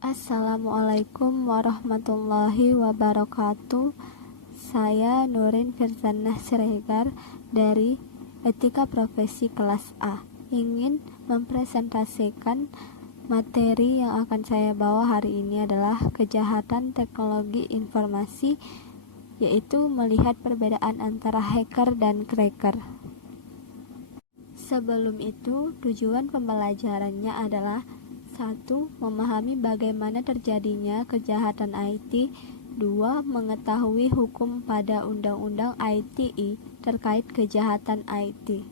Assalamualaikum warahmatullahi wabarakatuh. Saya Nurin Firzanah Siregar dari Etika Profesi Kelas A. Ingin mempresentasikan materi yang akan saya bawa hari ini adalah kejahatan teknologi informasi, yaitu melihat perbedaan antara hacker dan cracker. Sebelum itu, tujuan pembelajarannya adalah 1. Memahami bagaimana terjadinya kejahatan IT. 2. Mengetahui hukum pada Undang-Undang ITE terkait kejahatan IT.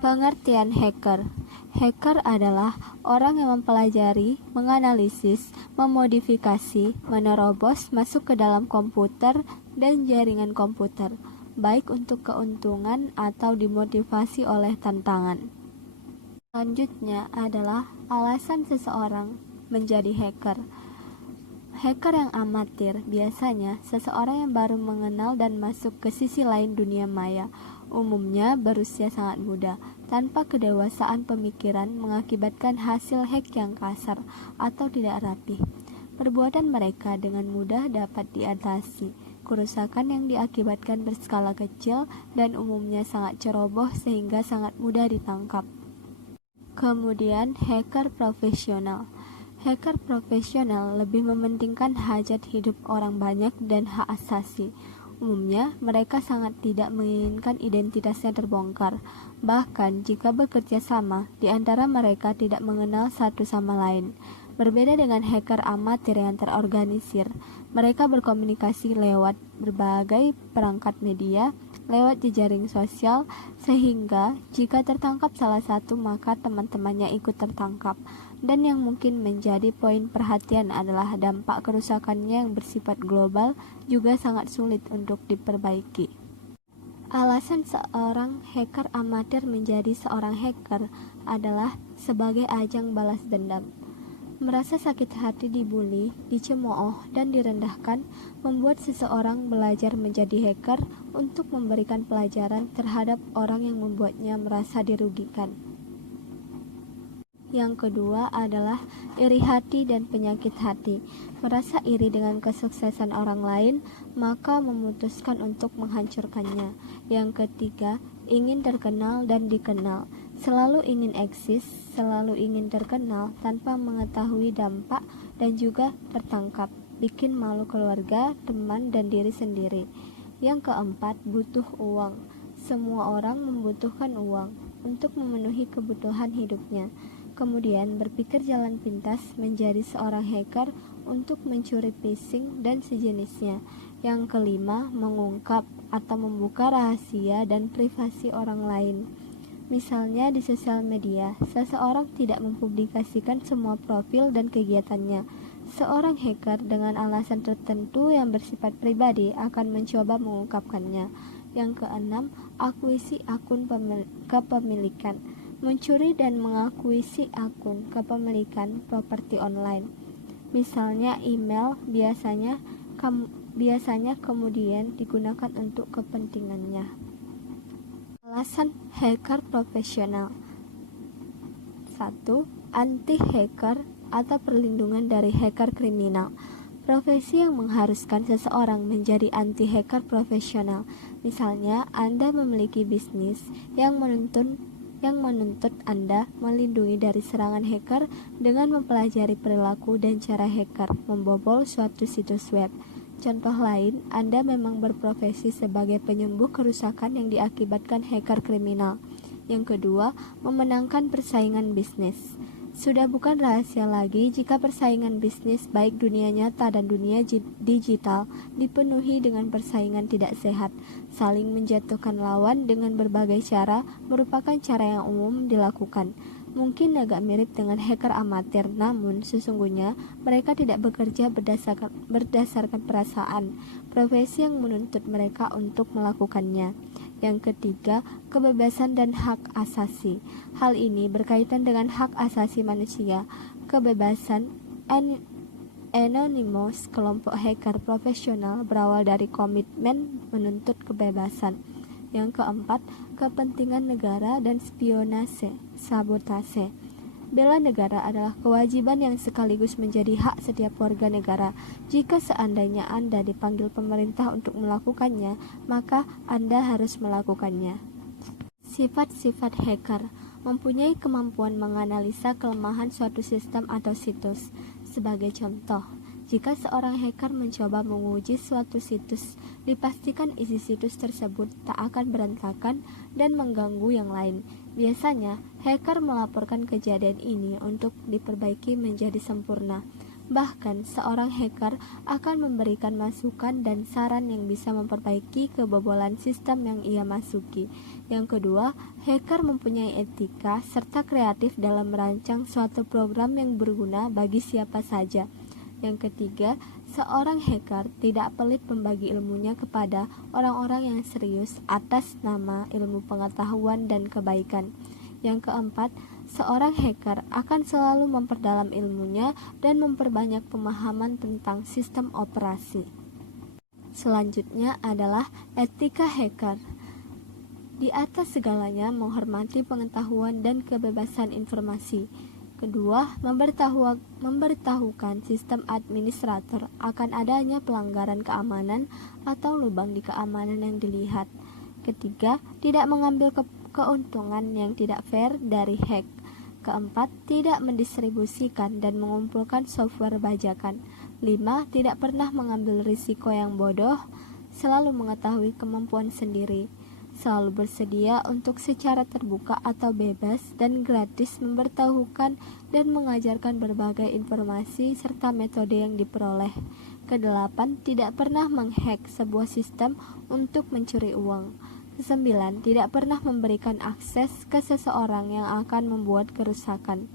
Pengertian hacker. Hacker adalah orang yang mempelajari, menganalisis, memodifikasi, menerobos masuk ke dalam komputer dan jaringan komputer, baik untuk keuntungan atau dimotivasi oleh tantangan. Selanjutnya adalah alasan seseorang menjadi hacker. Hacker yang amatir biasanya seseorang yang baru mengenal dan masuk ke sisi lain dunia maya, umumnya berusia sangat muda, tanpa kedewasaan pemikiran mengakibatkan hasil hack yang kasar atau tidak rapi. Perbuatan mereka dengan mudah dapat diatasi. Kerusakan yang diakibatkan berskala kecil dan umumnya sangat ceroboh sehingga sangat mudah ditangkap. Kemudian, hacker profesional. Hacker profesional lebih mementingkan hajat hidup orang banyak dan hak asasi. Umumnya, mereka sangat tidak menginginkan identitasnya terbongkar. Bahkan, jika bekerja sama, di antara mereka tidak mengenal satu sama lain. Berbeda dengan hacker amatir yang terorganisir, mereka berkomunikasi lewat berbagai perangkat media, lewat jejaring sosial, sehingga jika tertangkap salah satu maka teman-temannya ikut tertangkap. Dan yang mungkin menjadi poin perhatian adalah dampak kerusakannya yang bersifat global juga sangat sulit untuk diperbaiki. Alasan seorang hacker amatir menjadi seorang hacker adalah sebagai ajang balas dendam. Merasa sakit hati dibully, dicemooh, dan direndahkan membuat seseorang belajar menjadi hacker untuk memberikan pelajaran terhadap orang yang membuatnya merasa dirugikan. Yang kedua adalah iri hati dan penyakit hati. Merasa iri dengan kesuksesan orang lain, maka memutuskan untuk menghancurkannya. Yang ketiga, ingin terkenal dan dikenal. Selalu ingin eksis, selalu ingin terkenal tanpa mengetahui dampak dan juga tertangkap, bikin malu keluarga, teman, dan diri sendiri. Yang keempat, butuh uang. Semua orang membutuhkan uang untuk memenuhi kebutuhan hidupnya. Kemudian berpikir jalan pintas menjadi seorang hacker untuk mencuri phishing dan sejenisnya. Yang kelima, mengungkap atau membuka rahasia dan privasi orang lain. Misalnya di sosial media, seseorang tidak mempublikasikan semua profil dan kegiatannya. Seorang hacker dengan alasan tertentu yang bersifat pribadi akan mencoba mengungkapkannya. Yang keenam, akuisisi akun kepemilikan. Mencuri dan mengakuisisi akun kepemilikan properti online. Misalnya email biasanya kemudian digunakan untuk kepentingannya. Alasan hacker profesional. 1. Anti-hacker atau perlindungan dari hacker kriminal. Profesi yang mengharuskan seseorang menjadi anti-hacker profesional. Misalnya, Anda memiliki bisnis yang menuntut Anda melindungi dari serangan hacker dengan mempelajari perilaku dan cara hacker membobol suatu situs web. Contoh lain, Anda memang berprofesi sebagai penyembuh kerusakan yang diakibatkan hacker kriminal. Yang kedua, memenangkan persaingan bisnis. Sudah bukan rahasia lagi jika persaingan bisnis baik dunia nyata dan dunia digital dipenuhi dengan persaingan tidak sehat. Saling menjatuhkan lawan dengan berbagai cara merupakan cara yang umum dilakukan. Mungkin agak mirip dengan hacker amatir, namun sesungguhnya mereka tidak bekerja berdasarkan perasaan, profesi yang menuntut mereka untuk melakukannya. Yang ketiga, kebebasan dan hak asasi. Hal ini berkaitan dengan hak asasi manusia. Kebebasan Anonymous, kelompok hacker profesional, berawal dari komitmen menuntut kebebasan. Yang keempat, kepentingan negara dan spionase, sabotase. Bela negara adalah kewajiban yang sekaligus menjadi hak setiap warga negara. Jika seandainya Anda dipanggil pemerintah untuk melakukannya, maka Anda harus melakukannya. Sifat-sifat hacker mempunyai kemampuan menganalisa kelemahan suatu sistem atau situs. Sebagai contoh, jika seorang hacker mencoba menguji suatu situs, dipastikan isi situs tersebut tak akan berantakan dan mengganggu yang lain. Biasanya, hacker melaporkan kejadian ini untuk diperbaiki menjadi sempurna. Bahkan, seorang hacker akan memberikan masukan dan saran yang bisa memperbaiki kebobolan sistem yang ia masuki. Yang kedua, hacker mempunyai etika serta kreatif dalam merancang suatu program yang berguna bagi siapa saja. Yang ketiga, seorang hacker tidak pelit membagi ilmunya kepada orang-orang yang serius atas nama ilmu pengetahuan dan kebaikan. Yang keempat, seorang hacker akan selalu memperdalam ilmunya dan memperbanyak pemahaman tentang sistem operasi. Selanjutnya adalah etika hacker. Di atas segalanya, menghormati pengetahuan dan kebebasan informasi. Kedua, memberitahukan sistem administrator akan adanya pelanggaran keamanan atau lubang di keamanan yang dilihat. Ketiga, tidak mengambil keuntungan yang tidak fair dari hack. Keempat, tidak mendistribusikan dan mengumpulkan software bajakan. 5. Tidak pernah mengambil risiko yang bodoh, selalu mengetahui kemampuan sendiri. Selalu bersedia untuk secara terbuka atau bebas dan gratis memberitahukan dan mengajarkan berbagai informasi serta metode yang diperoleh. Kedelapan, tidak pernah menghack sebuah sistem untuk mencuri uang. Kesembilan, tidak pernah memberikan akses ke seseorang yang akan membuat kerusakan.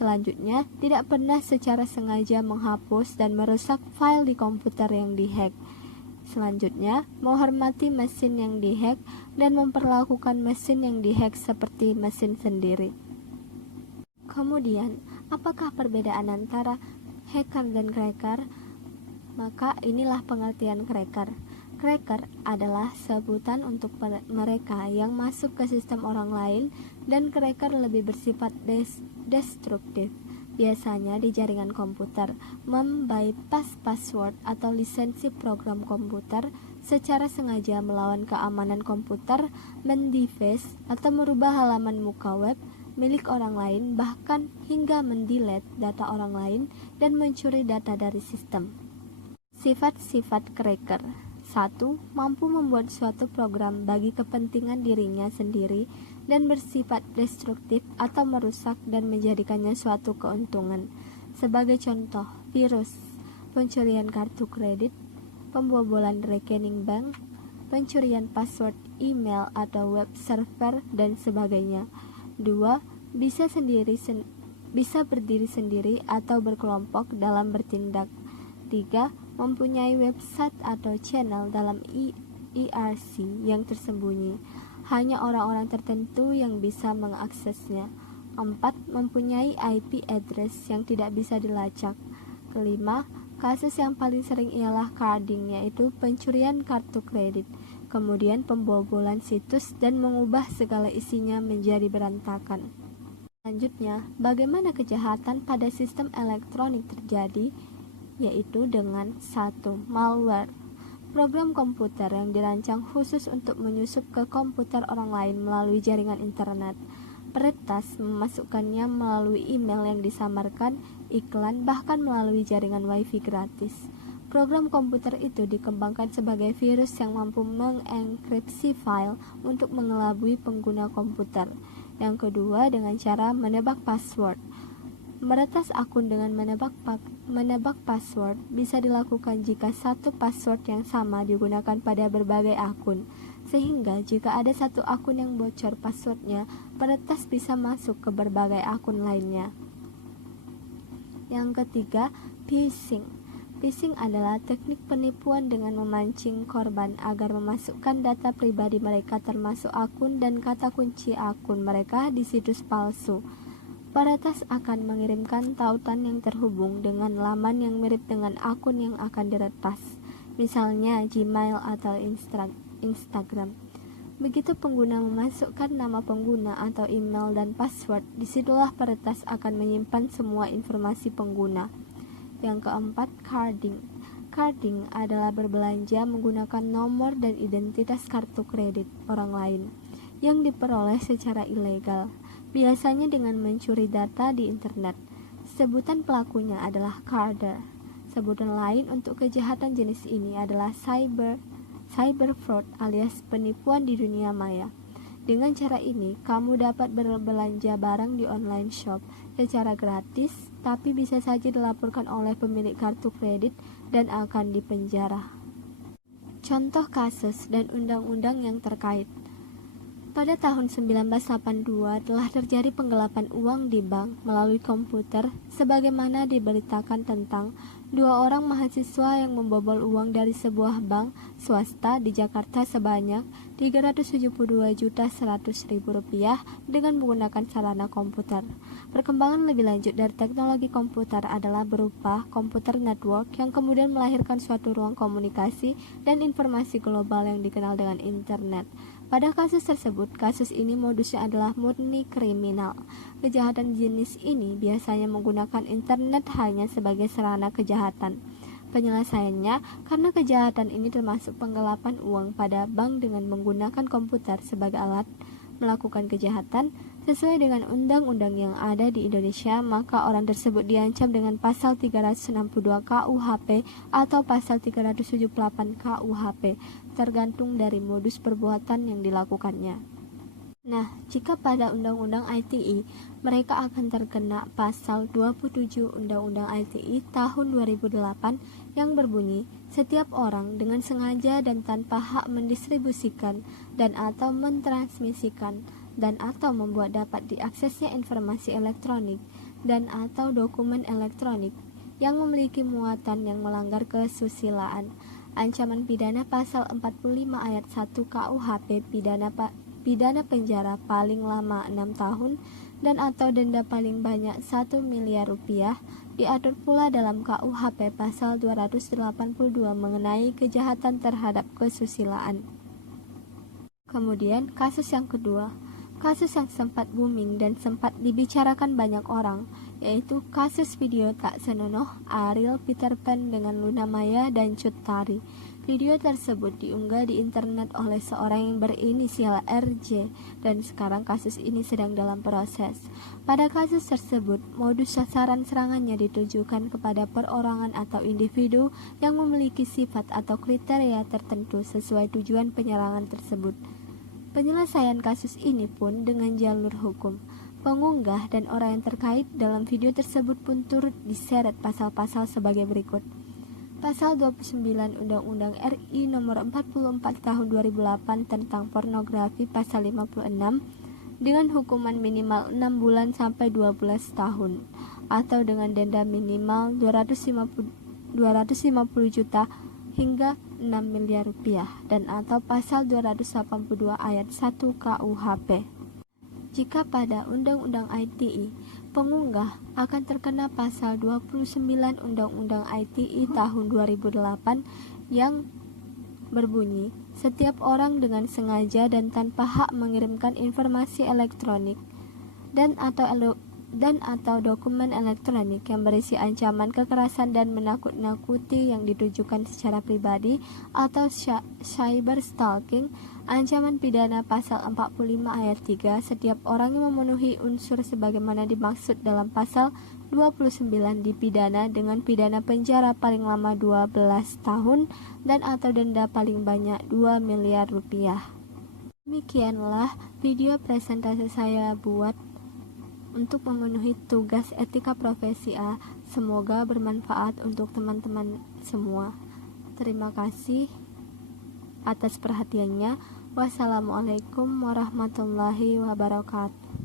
Selanjutnya, tidak pernah secara sengaja menghapus dan merusak file di komputer yang dihack. Selanjutnya, menghormati mesin yang dihack dan memperlakukan mesin yang dihack seperti mesin sendiri. Kemudian, apakah perbedaan antara hacker dan cracker? Maka inilah pengertian cracker. Cracker adalah sebutan untuk mereka yang masuk ke sistem orang lain, dan cracker lebih bersifat destruktif. Biasanya di jaringan komputer, membypass password atau lisensi program komputer secara sengaja melawan keamanan komputer, mendeface atau merubah halaman muka web milik orang lain, bahkan hingga mendelete data orang lain dan mencuri data dari sistem. Sifat-sifat cracker. 1. Mampu membuat suatu program bagi kepentingan dirinya sendiri dan bersifat destruktif atau merusak dan menjadikannya suatu keuntungan. Sebagai contoh, virus, pencurian kartu kredit, pembobolan rekening bank, pencurian password email atau web server, dan sebagainya. 2. Bisa berdiri sendiri atau berkelompok dalam bertindak. 3. Mempunyai website atau channel dalam IRC yang tersembunyi. Hanya orang-orang tertentu yang bisa mengaksesnya. 4. Mempunyai IP address yang tidak bisa dilacak. Kelima, kasus yang paling sering ialah carding, yaitu pencurian kartu kredit, kemudian pembobolan situs dan mengubah segala isinya menjadi berantakan. Selanjutnya, bagaimana kejahatan pada sistem elektronik terjadi? Yaitu dengan 1. Malware, program komputer yang dirancang khusus untuk menyusup ke komputer orang lain melalui jaringan internet. Peretas memasukkannya melalui email yang disamarkan, iklan, bahkan melalui jaringan wifi gratis. Program komputer itu dikembangkan sebagai virus yang mampu mengenkripsi file untuk mengelabui pengguna komputer. Yang kedua, dengan cara menebak password. Meretas akun dengan menebak password bisa dilakukan jika satu password yang sama digunakan pada berbagai akun, sehingga jika ada satu akun yang bocor passwordnya, peretas bisa masuk ke berbagai akun lainnya. Yang ketiga, phishing. Phishing adalah teknik penipuan dengan memancing korban agar memasukkan data pribadi mereka termasuk akun dan kata kunci akun mereka di situs palsu. Peretas akan mengirimkan tautan yang terhubung dengan laman yang mirip dengan akun yang akan diretas, misalnya Gmail atau Instagram. Begitu pengguna memasukkan nama pengguna atau email dan password, disitulah peretas akan menyimpan semua informasi pengguna. Yang keempat, carding. Carding adalah berbelanja menggunakan nomor dan identitas kartu kredit orang lain yang diperoleh secara ilegal, biasanya dengan mencuri data di internet. Sebutan pelakunya adalah carder. Sebutan lain untuk kejahatan jenis ini adalah cyber fraud alias penipuan di dunia maya. Dengan cara ini, kamu dapat berbelanja barang di online shop secara gratis, tapi bisa saja dilaporkan oleh pemilik kartu kredit dan akan dipenjara. Contoh kasus dan undang-undang yang terkait. Pada tahun 1982 telah terjadi penggelapan uang di bank melalui komputer, sebagaimana diberitakan tentang 2 orang mahasiswa yang membobol uang dari sebuah bank swasta di Jakarta sebanyak Rp372.100.000 dengan menggunakan sarana komputer. Perkembangan lebih lanjut dari teknologi komputer adalah berupa komputer network yang kemudian melahirkan suatu ruang komunikasi dan informasi global yang dikenal dengan internet. Pada kasus tersebut, kasus ini modusnya adalah murni kriminal. Kejahatan jenis ini biasanya menggunakan internet hanya sebagai sarana kejahatan. Penyelesaiannya, karena kejahatan ini termasuk penggelapan uang pada bank dengan menggunakan komputer sebagai alat melakukan kejahatan, sesuai dengan undang-undang yang ada di Indonesia, maka orang tersebut diancam dengan pasal 362 KUHP atau pasal 378 KUHP, tergantung dari modus perbuatan yang dilakukannya. Nah, jika pada Undang-Undang ITE, mereka akan terkena pasal 27 Undang-Undang ITE tahun 2008 yang berbunyi, setiap orang dengan sengaja dan tanpa hak mendistribusikan dan atau mentransmisikan dan atau membuat dapat diaksesnya informasi elektronik dan atau dokumen elektronik yang memiliki muatan yang melanggar kesusilaan. Ancaman pidana pasal 45 ayat 1 KUHP pidana penjara paling lama 6 tahun dan atau denda paling banyak 1 miliar rupiah. Diatur pula dalam KUHP pasal 282 mengenai kejahatan terhadap kesusilaan. Kemudian kasus yang kedua, kasus yang sempat booming dan sempat dibicarakan banyak orang, yaitu kasus video tak senonoh Ariel Peter Pan dengan Luna Maya dan Cut Tari. Video tersebut diunggah di internet oleh seorang yang berinisial RJ dan sekarang kasus ini sedang dalam proses. Pada kasus tersebut, modus sasaran serangannya ditujukan kepada perorangan atau individu yang memiliki sifat atau kriteria tertentu sesuai tujuan penyerangan tersebut. Penyelesaian kasus ini pun dengan jalur hukum. Pengunggah dan orang yang terkait dalam video tersebut pun turut diseret pasal-pasal sebagai berikut. Pasal 29 Undang-Undang RI Nomor 44 Tahun 2008 tentang pornografi pasal 56 dengan hukuman minimal 6 bulan sampai 12 tahun atau dengan denda minimal 250 juta hingga 6 miliar rupiah dan atau pasal 282 ayat 1 KUHP. Jika pada Undang-Undang ITE, pengunggah akan terkena pasal 29 Undang-Undang ITE tahun 2008 yang berbunyi, setiap orang dengan sengaja dan tanpa hak mengirimkan informasi elektronik dan atau dokumen elektronik yang berisi ancaman kekerasan dan menakut-nakuti yang ditujukan secara pribadi atau cyber stalking. Ancaman pidana pasal 45 ayat 3, setiap orang yang memenuhi unsur sebagaimana dimaksud dalam pasal 29 dipidana dengan pidana penjara paling lama 12 tahun dan atau denda paling banyak 2 miliar rupiah. Demikianlah video presentasi saya buat untuk memenuhi tugas etika profesi A. Semoga bermanfaat untuk teman-teman semua. Terima kasih atas perhatiannya. Wassalamualaikum warahmatullahi wabarakatuh.